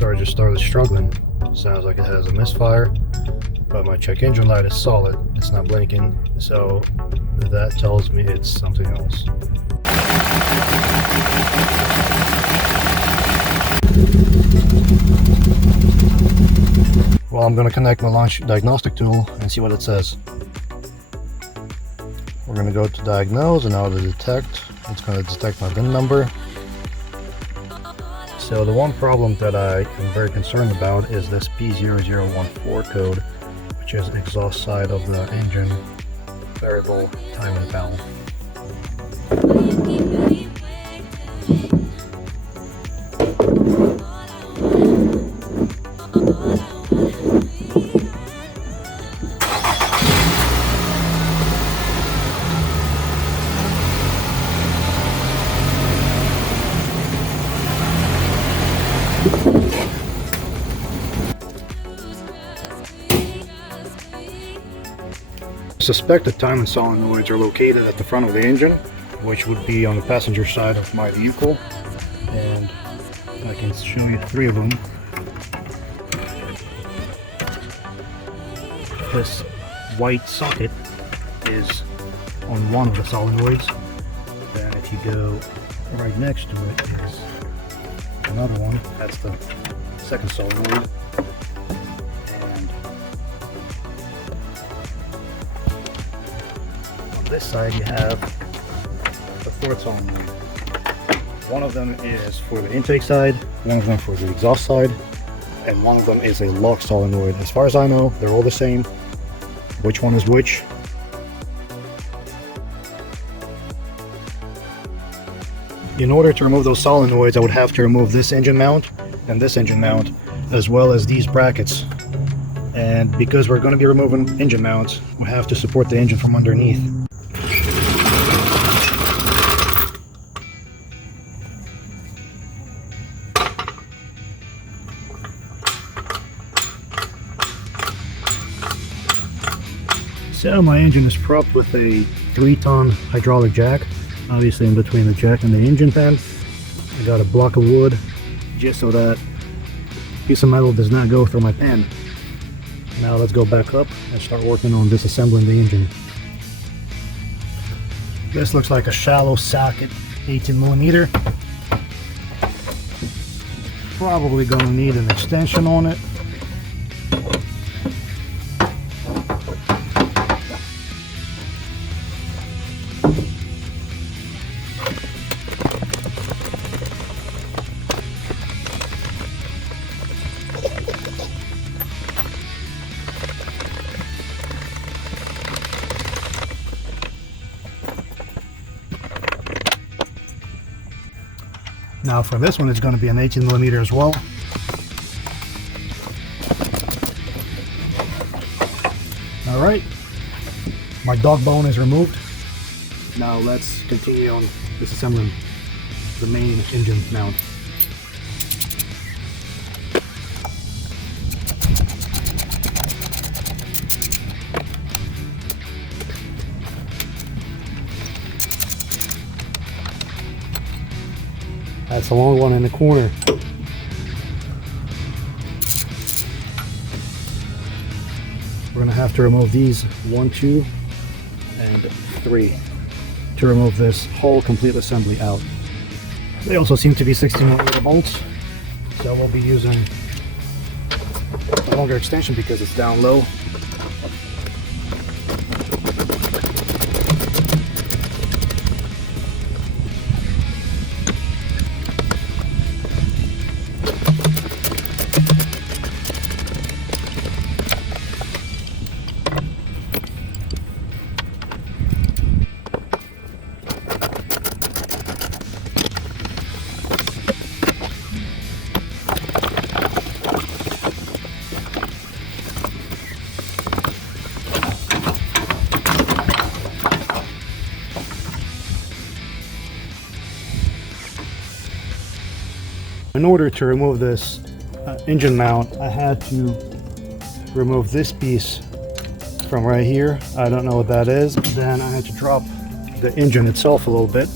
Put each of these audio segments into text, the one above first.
car just started struggling. Sounds like it has a misfire, but my check engine light is solid. It's not blinking, so that tells me it's something else. Well, I'm going to connect my launch diagnostic tool and see what it says. We're going to go to diagnose, and now to detect. It's going to detect my VIN number. So the one problem that I am very concerned about is this P0014 code, which is exhaust side of the engine variable timing valve. I suspect the timing solenoids are located at the front of the engine, which would be on the passenger side of my vehicle, and I can show you 3 of them. This white socket is on one of the solenoids, then if you go right next to it is another one. That's the second solenoid. This side you have the 4th solenoid. One of them is for the intake side, one of them for the exhaust side, and one of them is a lock solenoid. As far as I know, they're all the same. Which one is which? In order to remove those solenoids, I would have to remove this engine mount and this engine mount, as well as these brackets. And because we're going to be removing engine mounts, we have to support the engine from underneath. So my engine is propped with a 3-ton hydraulic jack, obviously in between the jack and the engine pan. I got a block of wood just so that piece of metal does not go through my pan. Now let's go back up and start working on disassembling the engine. This looks like a shallow socket, 18mm. Probably gonna need an extension on it. Now for this one, it's going to be an 18mm as well. Alright, my dog bone is removed. Now let's continue on disassembling the main engine mount. That's a long one in the corner. We're gonna have to remove these 1, 2, and 3 to remove this whole complete assembly out. They also seem to be 16mm bolts, so we'll be using a longer extension because it's down low. In order to remove this engine mount, I had to remove this piece from right here. I don't know what that is. Then I had to drop the engine itself a little bit.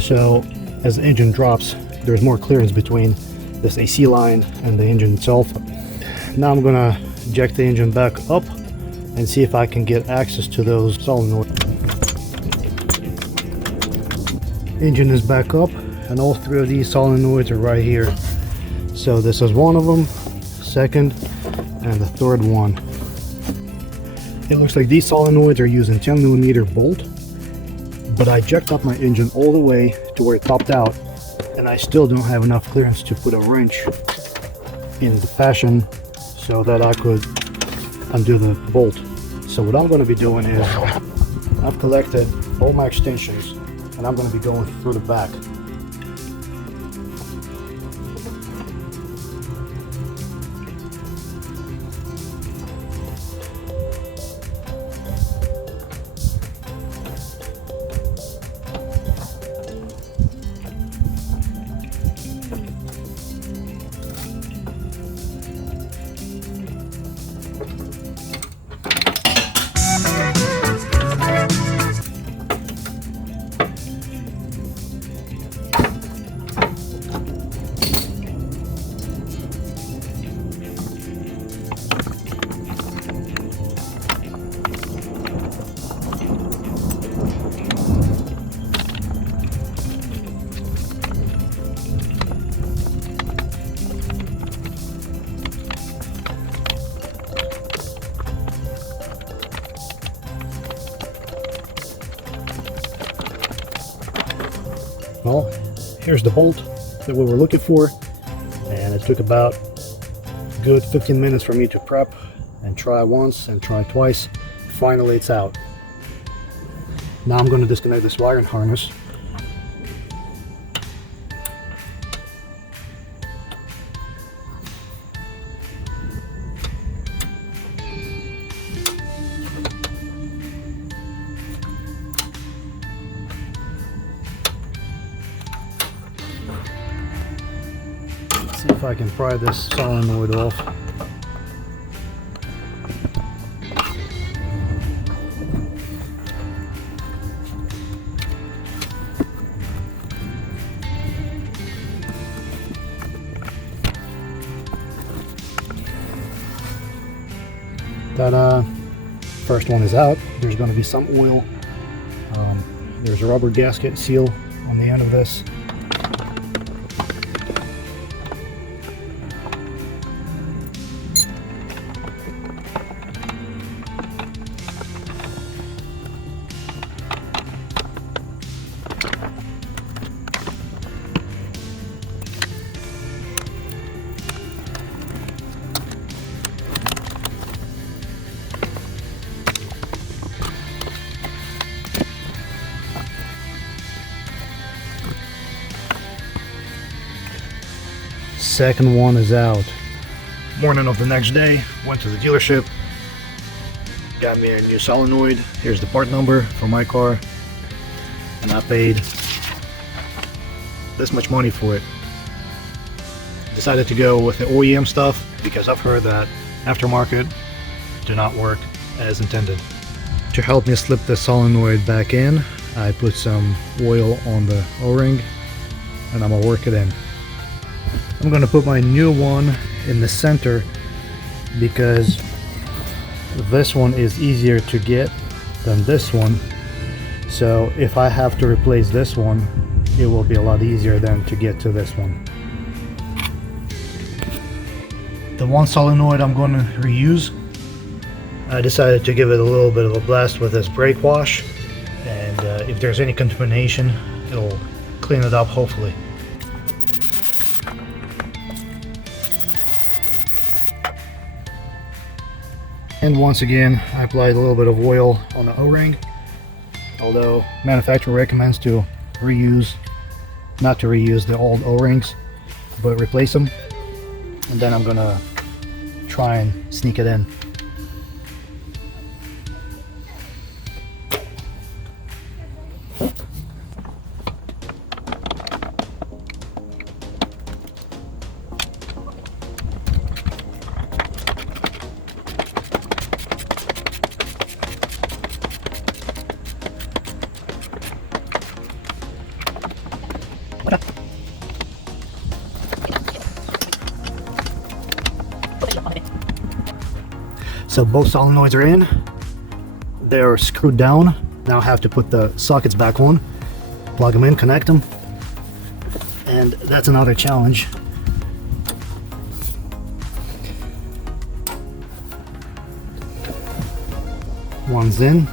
So as the engine drops, there's more clearance between this AC line and the engine itself. Now I'm gonna jack the engine back up and see if I can get access to those solenoids. Engine is back up and all three of these solenoids are right here. So this is one of them, second, and the third one. It looks like these solenoids are using 10mm bolt, but I jacked up my engine all the way to where it topped out, and I still don't have enough clearance to put a wrench in the fashion so that I could undo the bolt. So what I'm going to be doing is I've collected all my extensions and I'm going to be going through the back. Well, here's the bolt that we were looking for, and it took about a good 15 minutes for me to prep and try once and try twice. Finally it's out. Now I'm going to disconnect this wiring harness. See if I can pry this solenoid off. Ta-da! First one is out. There's going to be some oil. There's a rubber gasket seal on the end of this. Second one is out. Morning of the next day, went to the dealership, got me a new solenoid. Here's the part number for my car, and I paid this much money for it. Decided to go with the OEM stuff because I've heard that aftermarket do not work as intended. To help me slip the solenoid back in, I put some oil on the O-ring and I'm gonna work it in. I'm going to put my new one in the center because this one is easier to get than this one. So if I have to replace this one, it will be a lot easier than to get to this one. The one solenoid I'm going to reuse, I decided to give it a little bit of a blast with this brake wash, and if there's any contamination, it'll clean it up hopefully. And once again, I applied a little bit of oil on the O-ring, although manufacturer recommends to not to reuse the old O-rings, but replace them. And then I'm gonna try and sneak it in. So both solenoids are in. They're screwed down. Now I have to put the sockets back on, plug them in, connect them, and that's another challenge. One's in.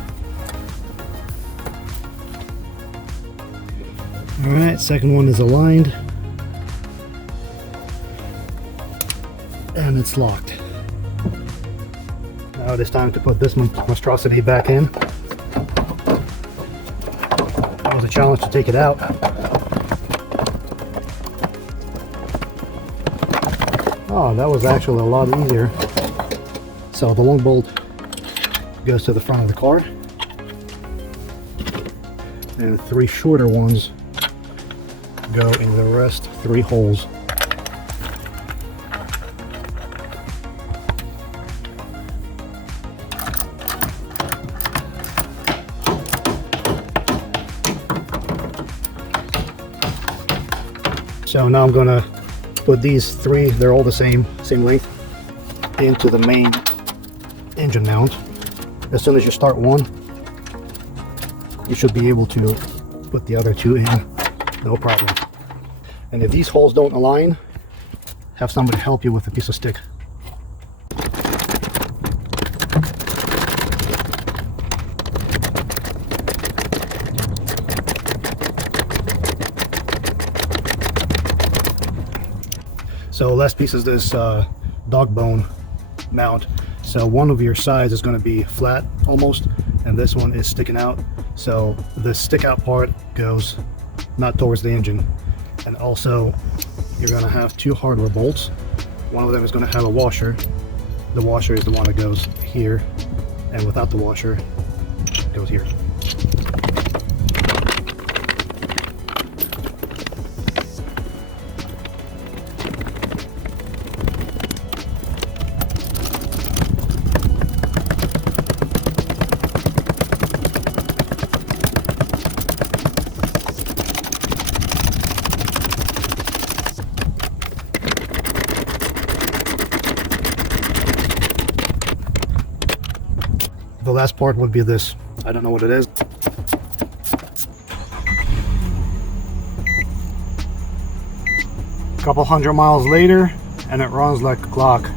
Alright, second one is aligned. And it's locked. Now it is time to put this monstrosity back in. That was a challenge to take it out. Oh, that was actually a lot easier. So the long bolt goes to the front of the car, and 3 shorter ones go in the rest 3 holes. So now I'm gonna put these 3, they're all the same length, into the main engine mount. As soon as you start one, you should be able to put the other 2 in, no problem. And if these holes don't align, have somebody help you with a piece of stick. So last piece is this dog bone mount. So one of your sides is going to be flat almost, and this one is sticking out. So the stick out part goes not towards the engine. And also you're going to have 2 hardware bolts. One of them is going to have a washer. The washer is the one that goes here, and without the washer it goes here. The last part would be this. I don't know what it is. A couple hundred miles later, and it runs like a clock.